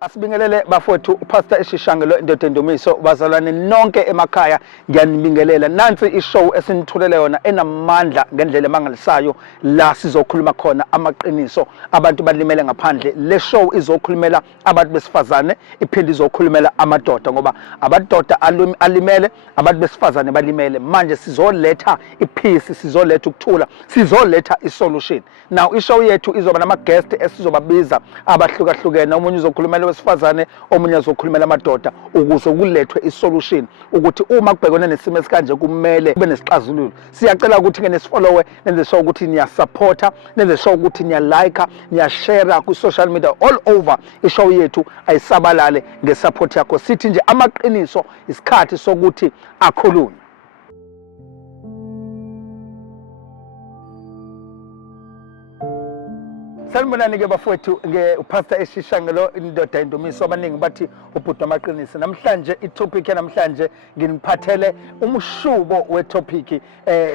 Asibingelele bafowethu uPastor Eshishangelo indoda endumiso bazalwane nonke emakhaya ngiyanibingelela nansi ishow esinithulele yona enamandla ngendlela emangalisayo la sizokhuluma khona amaqiniso abantu balimele ngaphandle le show izokhulumela abantu besifazane iphinde izokhulumela amadoda ngoba abadoda alimele abantu besifazane balimele manje sizoletha ipeace sizoletha ukuthula sizoletha isolution now ishow yethu izoba nama guest esizobabiza abahlukahlukene omunye uzokhulumela wesifazane omunye uzokhulumela amadoda ukuze kulethwe isolution ukuthi uma kubhekene nesimo esikanje kumele kube nesixazululo siyacela ukuthi ke nesifollowe nenze show ukuthi niya supporta nenze show ukuthi niya like niya share ku social media all over ishow yethu ayisabalale ngesupport yakho sithi nje amaqiniso isikhathi sokuthi akhulunywe. Sanibonani ke bafowethu uPastor Eshishangelo indoda endumiso abaningi bathi ubhuti amaqiniso namhlanje itopic yanamhlanje nginiphathele umshubo wetopic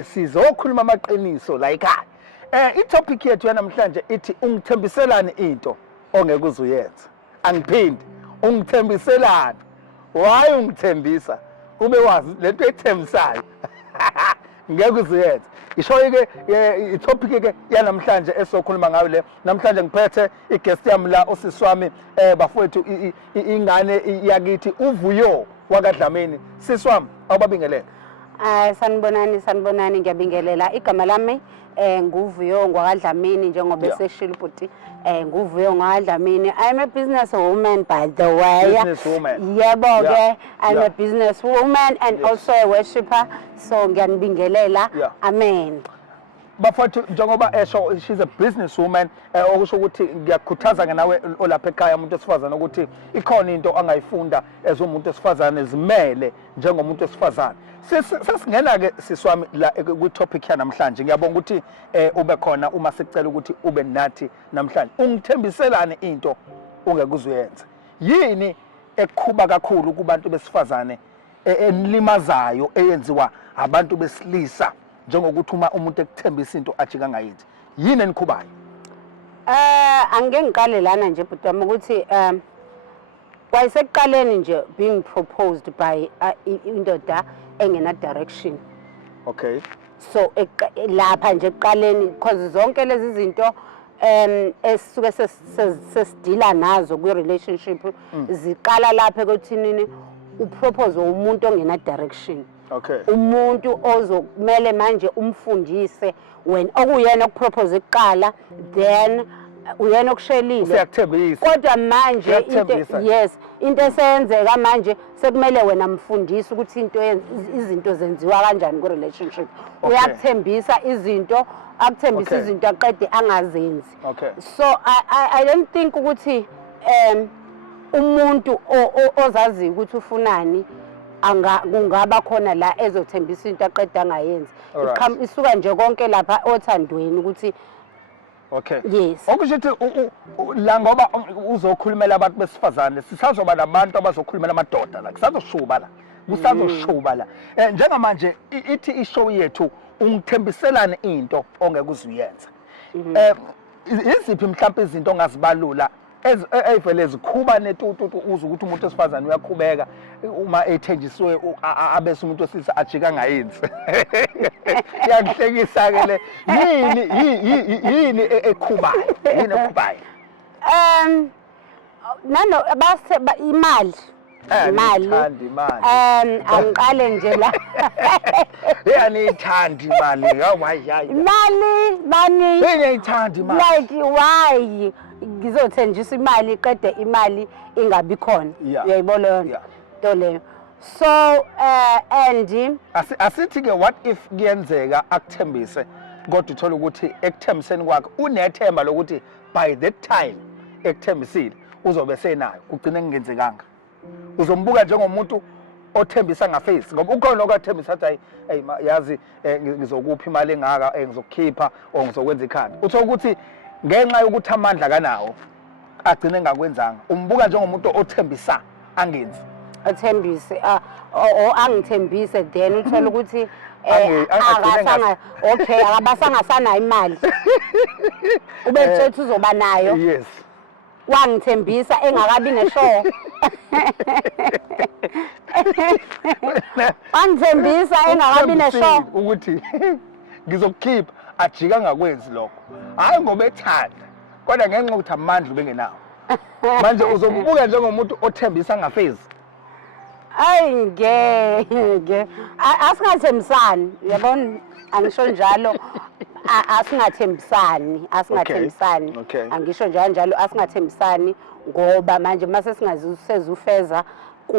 sizokhuluma amaqiniso like itopic yethu yanamhlanje ithi ungithembiselani into ongeke uzuyenza angiphindi ungithembiselani why ungithembisa ube wazi lento ethembisayo ngeke uzuyenza ishoyo ke itopic ke yanamhlanje esokhuluma ngayo le namhlanje ngiphethe iguest yami la usiswami bafowethu ingane yakithi uVuyo wakadlamini siswami awubabingelela. Sanibonani ngiyabingelela igama lami nguVuyo ngwakadlamini njengoba eseshilo futhi nguVuyo ngwadlamini. I am a business woman by the way. Business woman. Yebo ke I'm a business woman and also a worshipper so ngiyanibingelela. Amen. Bafowethu njengoba esho she's a business woman okusho ukuthi ngiyakhuthaza ke nawe olapha ekhaya umuntu esifazana ukuthi ikhona into angayifunda ezomuntu esifazane zimele njengomuntu esifazane. Sesingena ke siswami la ku topic yanamhlanje ngiyabonga ukuthi ube khona uma sicela ukuthi ube nathi namhlanje ungithembiselane into ongeke uzuyenza yini ekukhuba kakhulu kubantu besifazane enilimazayo eyenziwa abantu besilisa njengokuthi uma umuntu ekuthembisa into ajika ngayithi yini enikhubayo? Angeke ngiqale lana nje but ukuthi wayesekuqaleni nje being proposed by indoda engena direction. Okay. So lapha nje ekuqaleni because zonke lezi zinto esisuke sesidila nazo kwi relationship ziqala lapha ekuthinini upropose umuntu ongena direction. Okay. Umuntu ozokumele manje umfundise when okuyena ukupropose eqala then uyena okushelile uyakuthembisa kodwa manje into into esenzeka manje sekumele wena mfundisi ukuthi izinto zenziwa kanjani ku relationship. Uyakuthembisa izinto akuthembisa izinto aqede angazenzi. So I don't think ukuthi umuntu ozazi ukuthi ufunani kungaba khona la ezothembisa into aqeda angayenzi isuka nje konke lapha othandweni ukuthi yes. Okusho ukuthi la ngoba uzokhulumela abantu besifazane sisazoba nabantu abazokhulumela amadoda la kusazoshuba la kusazoshuba la njengamanje ithi ishow yethu ungithembiselane into ongeke uzuyenza iziphi mhlawumbe izinto ongazibalula evele zikhuba netutu uze ukuthi umuntu esifazane uyakhubeka uma ethenjisiwe abese umuntu wesilisa ajika ngayenzi yakuhlekisa ke le yini ekhubayo yini ekhubayo nano base imali angiqale nje la yanithandi imali imali bani ngiyayithanda imali like why ngizothenjisa imali qede imali ingabi khona uyayibona into leyo so and asithi ke what if kuyenzeka akuthembise kodwa uthola ukuthi ekuthembiseni kwakhe unethemba lokuthi by that time ekuthembisile uzobe senayo kugcine kungenzekanga uzombuka njengomuntu othembisa ngaface ngoba ukhona okathembisa athi hey yazi ngizokupha imali engaka ngizokukhipha or ngizokwenza ikhanda uthola ukuthi ngenxa yokuthi amandla kanawo agcine engakwenzanga umbuka njengomuntu othembisa angenzi athembise angithembise then uthola ukuthi akasanga akabasangasana imali ube thethe uzoba nayo yes wangithembisa engakabi neshow. Wangithembisa engakabi neshow ukuthi ngizokukhipha ajika ngakwenzi lokho. Hayi ngoba ethanda kodwa ngenxa yokuthi amandla ubengenawo. Manje uzobuka njengomuntu othembisa ngafezi. Ayi ngeke asingathembisani yabona angisho njalo asingathembisani Okay. angisho njalo asingathembisani ngoba manje mase singazusezufeza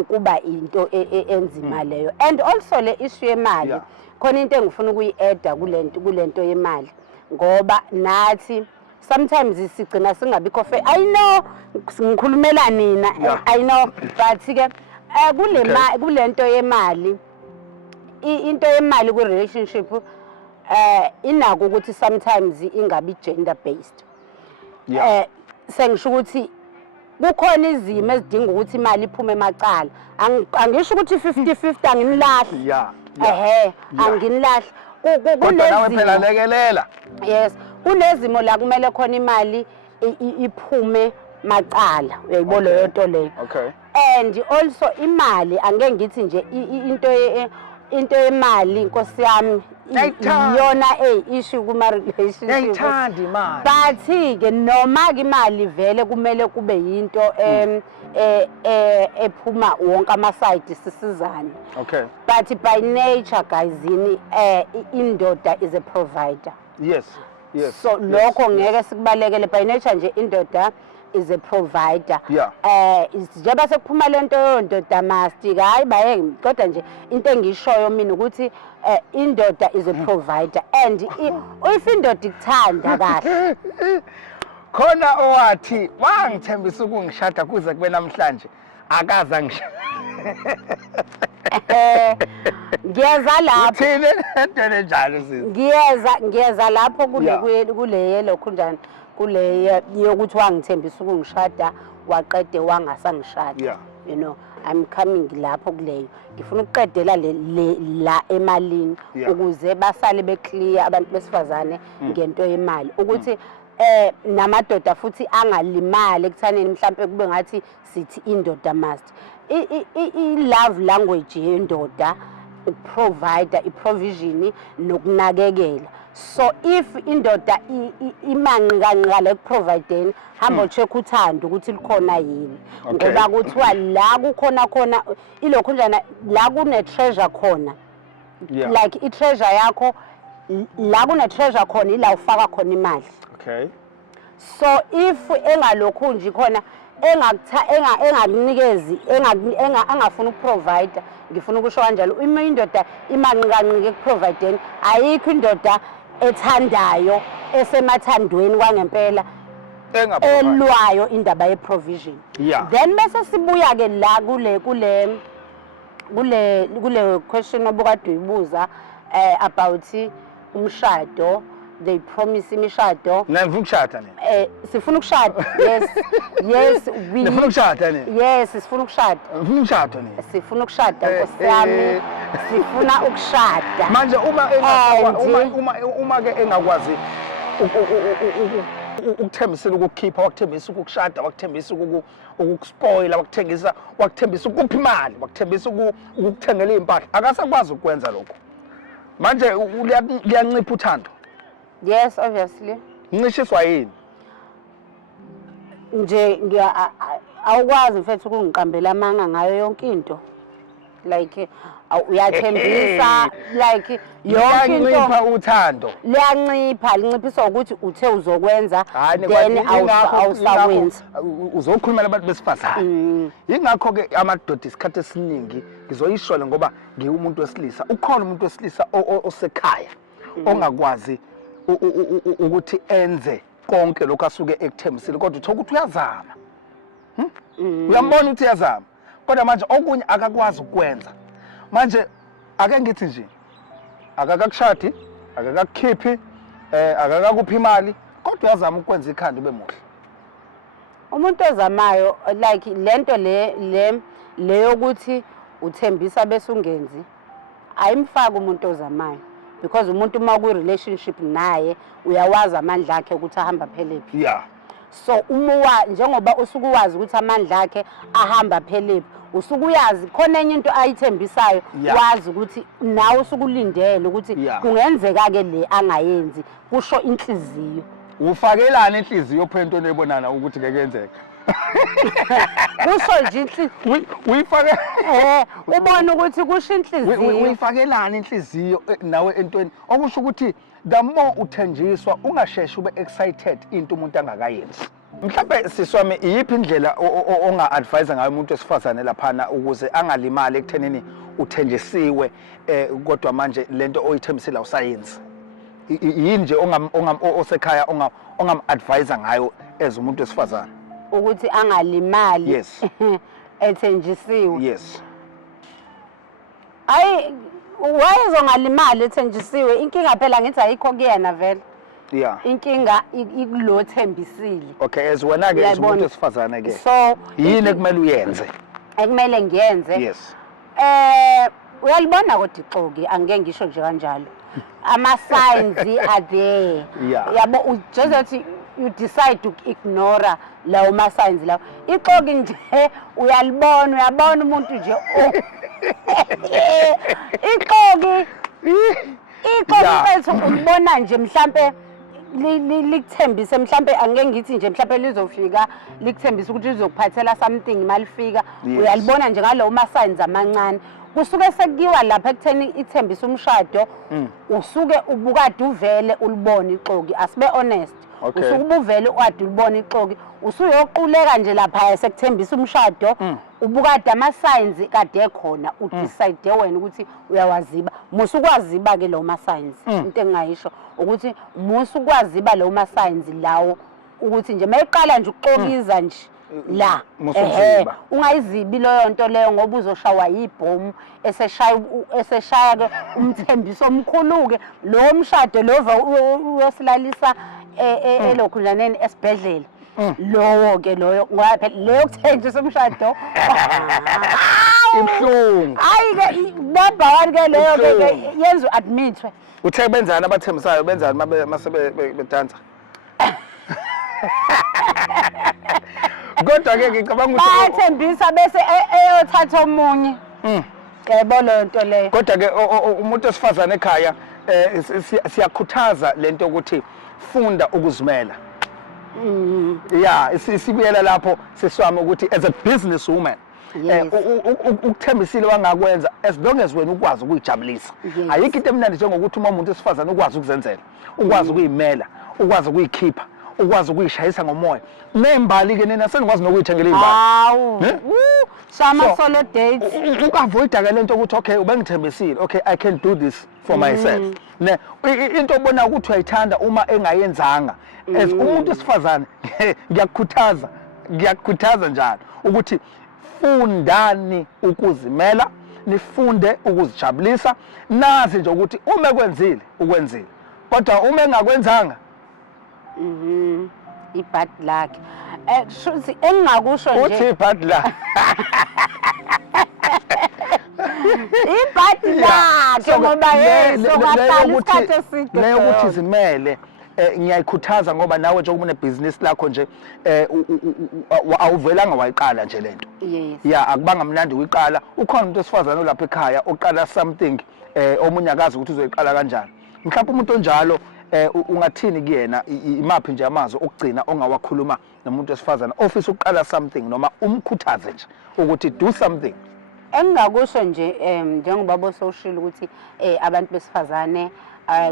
kuba into enzima leyo. And also le issue yemali khona into engifuna ukuyi-add kulento yemali ngoba nathi sometimes sigcina singabikho fair. I know ngikhulumela nina I know but ke kulento yemali into yemali ku relationship inako ukuthi sometimes ingabi gender based. Sengisho ukuthi kukhona izimo ezidinga ukuthi imali iphume emacala. Angisho ukuthi 50-50 angimlahli. Angimlahli. Kodwa nawe phela lekelela. Yes, kunezimo la kumele khona imali iphume macala. Uyayibona leyo nto leyo. Okay. And also imali angeke ngithi nje into yemali inkosi yami iyona issue kuma relationship. Ngiyayithanda imali. But ke noma ke imali vele kumele kube yinto ephuma wonke ama side sisizana. Okay. But by nature guys indoda is a provider. Yes. So lokho ngeke sikubalekele by nature nje indoda is a provider. Njengoba sekuphuma lento yondoda must hayi baye kodwa nje into engishoyo mina ukuthi indoda is a provider and if indoda ikuthanda kahle khona owathi wangithembisa ukungishada kuze kube namhlanje akaza ngishada. Ngiyeza lapho thina entweni njalo sisi ngiyeza lapho kule lokho njani kule yokuthi wangithembisa ukungishada waqede wangasangishada. You know, I'm coming lapho kuleyo ngifuna ukuqedela la emalini ukuze basale beclear abantu besifazane ngento yemali ukuthi namadoda futhi angalimali ekuthaneni mhlambe kube ngathi sithi indoda must i-love language yendoda ukuprovider iprovision nokunakekela. So if indoda imanqanqala ekuprovideni hamba check uthando ukuthi likhona yini ngoba kuthiwa la kukhona khona ilokho njana la kune treasure khona like I treasure yakho la kune treasure khona ila ufaka khona imali. Okay. So if engalokhu nje khona engakunikezi angafuna ukuprovide ngifuna ukusho kanjalo indoda imanqanqike ekuprovideni ayikho indoda ethandayo esemathandweni kwangempela elwayo indaba ye-provision. Then bese sibuya ke la kule question obukade uyibuza about umshado. They promise imishado. Nifuna ukushada nini? Sifuna ukushada. Yes, we. Nifuna ukushada nini? Yes, sifuna ukushada. Nifuna ukushada nini? Sifuna ukushada Nkosi yami. Sifuna ukushada. Manje uma ke engakwazi ukuthembisela ukukhipha wakuthembisa ukushada wakuthembisa ukuspoila wakuthembisa ukupha imali wakuthembisa ukukuthengela impahla akasakwazi ukwenza lokho. Manje liyancipha uthando. Yes, obviously. Ngishiswa yini? Nje awukwazi mfethu ukungiqambela amanga ngayo yonke into. Like uyathembisa like yonke into. Liyancipha uthando. Linciphiswa ukuthi uthe uzokwenza then awusawenza. Uzokhulumela abantu besifazane. Yingakho ke amadoda isikhathi esiningi ngizoyishole ngoba ngiwumuntu wesilisa. Ukhona umuntu wesilisa osekhaya ongakwazi ukuthi enze konke lokho asuke ekuthembisile kodwa uthola ukuthi uyazama. Uyambona ukuthi uyazama kodwa manje okunye akakwazi ukwenza. Manje ake ngithi nje akakakushadi akakakukhiphi akakakuphi imali kodwa uyazama ukwenza ikhanda ube muhle. Umuntu ozamayo like lento le yokuthi uthembisa bese ungenzi ayimfaka umuntu ozamayo. Because umuntu uma ku relationship naye uyawazi amandla akhe ukuthi ahamba phelephi. So njengoba usuke wazi ukuthi amandla akhe ahamba phelephi, usuke uyazi khona enye into ayithembisayo, wazi ukuthi nawe usuke ulindele ukuthi kungenzeka ke le angayenzi, kusho inhliziyo. Ufakelana inhliziyo phento nebonana ukuthi ngeke yenzeke. Kusho nje inhliziyo. Uyifake ubona ukuthi kusho inhliziyo. Uyifakelana inhliziyo nawe entweni. Okusho ukuthi the more uthenjiswa ungasheshi ube excited into umuntu angakayenzi. Mhlawumbe siswami iyiphi indlela onga-advise ngayo umuntu wesifazane laphana ukuze angalimali ekuthenini uthenjisiwe kodwa manje lento oyithembisile awusayenzi? Yini nje osekhaya ongam-advise ngayo as umuntu wesifazane ukuthi angalimali? Yes. Ethenjisiwe. Yes. Wayezongalimali ethenjisiwe, inkinga phela ngithi ayikho kuyena vele. Yeah. Inkinga ikulo thembisile. Okay, as wena ke umuntu wesifazane ke. So yini ekumele uyenze? Ekumele ngiyenze? Yes. Uyalibona kodwa ixoki, angeke ngisho nje kanjalo. Ama signs are there. Yabo just that you decide to ignore lawo ma signs lawo. Ixoki nje uyabona umuntu nje ixoki mfethu ubona nje mhlambe likuthembise, mhlambe angeke ngithi nje mhlambe lizofika likuthembisa ukuthi lizokuphathela something malifika. Uyalibona nje ngalowo ma signs amancane. Kusuke sekuyiwa lapha ekutheni ithembisa umshado, usuke ubukade uvele ulibona ixoki, asibe honest. Usuke ubuvele ukade ulibona ixoki, usuyoquleka nje lapha sekuthembisa umshado, ubukade ama signs kade ekhona, udecide wena ukuthi uyawaziba. Musukwaziba ke lawo ma signs. Into engayisho ukuthi musukwaziba lawo ma signs lawo ukuthi nje mayiqala nje ukuxokiza nje la ungayizibi leyo nto leyo ngoba uzoshawa yibhomu eseshaya ke umthembiso omkhulu ke lo mshado lova uyosilalisa elokhunjaneni esibhedlela. Lowo ke loyo ngoba phela leyo kuthenjisa umshado ibhlungu. Hayi ke number 1 ke leyo ke yenza admitwe. Uthe benzani abathembisayo, benzani mase bedansa? Kodwa ke ngicabanga ukuthi bathembisa bese eyothatha omunye. Yebo lo nto leyo. Kodwa ke umuntu osifazane ekhaya siyakhuthaza lento ukuthi funda ukuzimela. Yeah, sibuyela lapho seswami ukuthi as a business woman ukuthembisile wangakwenza as long as wena ukwazi ukuyijabulisa. Ayikho into emnandi njengokuthi uma umuntu osifazane ukwazi ukuzenzela, ukwazi ukuyimela, ukwazi ukuyikhipha, ukwazi ukuyishayisa ngomoya. Nembali ke nina senikwazi nokuyithengela imbali. Hawu. Sama solo dates. Ukavoida ke lento ukuthi okay ubengithembisile, okay I can do this for myself. Ne into obona ukuthi uyayithanda uma engayenzanga. As umuntu osifazane ngiyakukhuthaza njalo ukuthi fundani ukuzimela, nifunde ukuzijabulisa, nazi nje ukuthi uma ekwenzile ukwenzile. Kodwa uma engakwenzanga ibad luck. Shuthi engingakusho nje. Uthi ibad luck. Ibad luck ngoba yeso ngahlala isikhathi eside. Leyo ukuthi izimele ngiyayikhuthaza ngoba nawe nje uma business lakho nje awuvelanga wayiqala nje lento. Yes. Yeah, akubanga mnandi uyiqala. Ukhona umuntu osifazana olapha ekhaya oqala something omunye akazi ukuthi uzoyiqala kanjani. Mhlawumbe umuntu onjalo ungathini kuyena imaphi nje amazwi okugcina ongawakhuluma nomuntu wesifazana ofisa ukuqala something noma umkhuthaze nje ukuthi do something? Engingakusho nje njengoba bososhila ukuthi abantu besifazane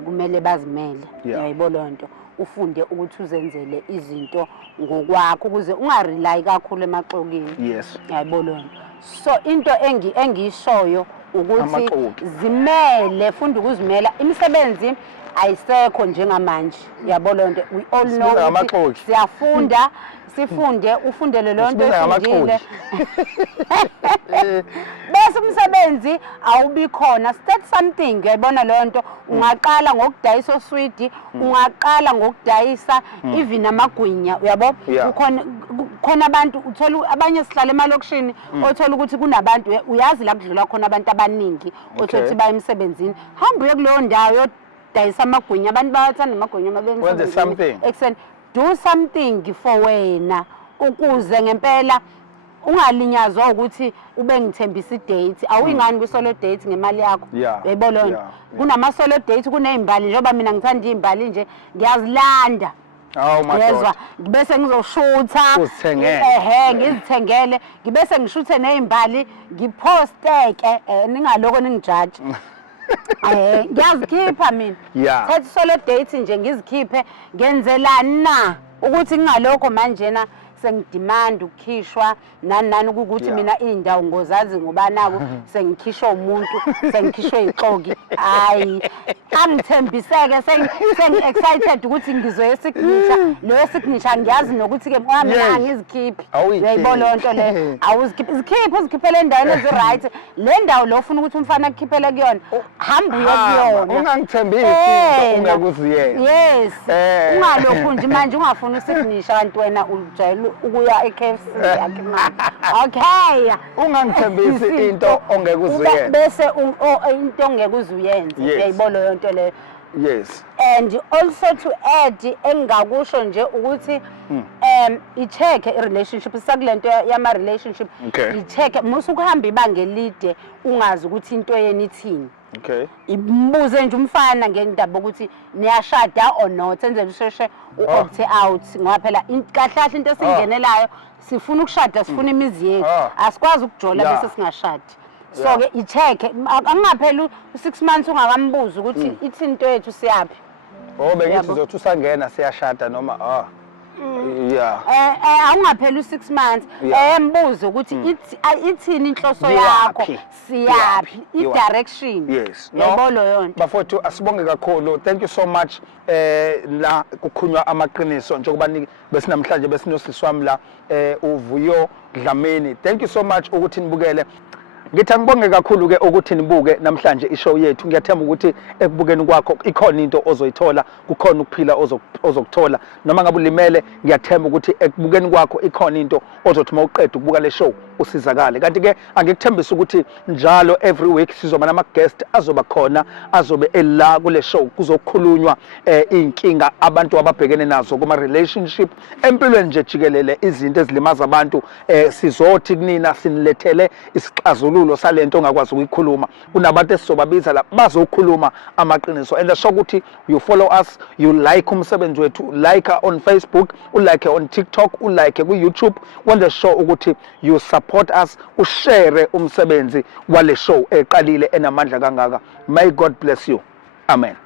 kumele bazimele. Uyayibona lonto, ufunde ukuthi uzenzele izinto ngokwakho ukuze ungarely kakhulu emaxokini. Yes. Uyayibona lonto. So into engiyishoyo ukuthi zimele, funda ukuzimela. Imisebenzi ayisekho njengamanje. Uyabona lonto, we all know siyafunda, sifunde, ufundele lonto efundile. Bese umsebenzi awubi khona. Start something. Uyayibona lonto, ungaqala ngokudayisa oswidi, ungaqala ngokudayisa even amagwinya. Uyabo khona abantu uthola abanye sihlala emalokishini othola ukuthi kunabantu uyazi la kudlula khona abantu abaningi othola ukuthi baye emsebenzini. Hamba uye kuleyo ndawo yodayisa amagwinya, abantu bayathanda amagwinya something. Exen do something for wena ukuze ngempela ungalinyazwa ukuthi ube ngithembisa idate awuyingani kwi-solo date ngemali yakho uyayibona yona kunama-solo date kunezimbali njengoba mina ngithanda izimbali nje ngiyazilanda madoda bese ngizoshutha ngizithengele ngibese ngishuthe nezimbali ngiposteke ningaloko ningijaji ngiyazikhipha mina thatha solo date nje ngizikhiphe ngenzelani na ukuthi ngingalokho manjena sengidimanda ukukhishwa nani ukuthi mina indawo ngozazi ngoba nako sengikhishwa umuntu sengikhishwe ixoki hayi angithembiseke sengi-excited ukuthi ngizoye signature leyo signature ngiyazi nokuthi ke mina angizikhiphi uyayibona lonto le uzikhiphele endaweni ezi-right le ndawo lo ufuna ukuthi umfana akukhiphele kuyona hamba uye kuyona ungangithembisi into ungakuziyena yes ungalokhu nje manje ungafuni usignature kanti wena ujayele ukuya e-KFC yakhe manje okay ungangithembisi into ongekuzuyena bese into ongekuzuyenza uyayibona yonto leyo yes and also to add engakusho nje ukuthi i-check i-relationship sakulento yama-relationship i-check musukuhamba ibanga elide ungazi ukuthi into yeni ithini imbuze nje umfana ngendaba ukuthi niyashada or not enzele usheshe u-opte out ngoba phela kahle into esingenelayo sifuna ukushada sifuna imizi yethu asikwazi ukujola bese singashadi so-ke i-check angingaphela u-6 months ungakambuzi ukuthi ithi into yethu siyaphi bengithi zothi usangena siyashada noma awungaphela u-6 months mbuze ukuthi ithini inhloso yakho siyaphi i-direction yabolo yona bafowethu asibonge kakhulu thank you so much la kukhunywa amaqiniso njengoba besinamhlanje besinosisi wami la uVuyo Dlamini thank you so much ukuthi nibukele ngithi ngibonge kakhulu ke ukuthi nibuke namhlanje ishow yethu ngiyathemba ukuthi ekubukeni kwakho ikhona into ozoyithola kukhona ukuphila ozokuthola noma ngabe ulimele ngiyathemba ukuthi ekubukeni kwakho ikhona into ozothi mawuqeda ukubuka le show usizakale kanti ke angikuthembisa ukuthi njalo every week sizoba nama guest azoba khona azobe ela kule show kuzokhulunywa inkinga abantu ababhekene nazo kuma relationship empilweni nje jikelele izinto ezilimaza abantu sizothi kunina sinilethele isixazululo salento ongakwazi ukuyikhuluma kunabantu esizobabiza la bazokhuluma amaqiniso and so ukuthi you follow us you like umsebenzi wethu like on Facebook ulike on TikTok ulike ku YouTube when show ukuthi you support us ushare umsebenzi wale show eqalile enamandla kangaka may God bless you amen